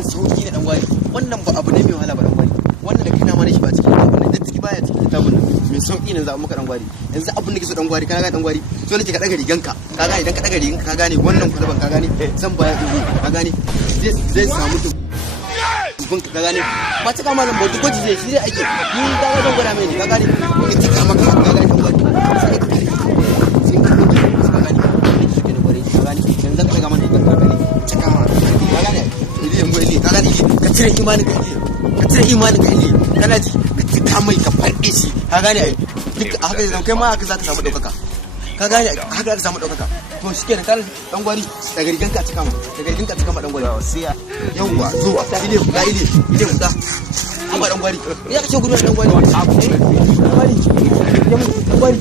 wannan sauki ne dan gwari, wannan ba abu ne mai wahala ba dan gwari, wannan da kana mana shi ba cikin abun nan, da ciki baya cikin kitabun nan mai sauki ne za mu maka dan gwari. Yanzu abun da kike so dan gwari, kana ga dan gwari, so nake ka daga riganka, ka gane idan ka daga riganka ka gane wannan kwalban ka gane zan baya dubu ka gane zai samu dubun ka gane ba ta kama nan ba duk gwaji zai shi zai aiki ni da ga dan gwada mai ne ka gane ka cika maka ka gane dan gwari sai ka gane ka gane shi ne gwari ka gane yanzu ka daga mana idan ka gane cika ma ka gane idan gwari ka gane ka cire imanin ka ile ka cire imanin ka ile kana ji ka cika mai ka farke shi ka gane ai duk haka zan kai ma haka za ka samu daukaka ka gane haka za ka samu daukaka to shikenan kan dan gwari daga rigan ka cika ma daga rigan ka cika ma dan gwari wasiya yauwa zo ile guda ile guda amma dan gwari ya kace gudu dan gwari dan gwari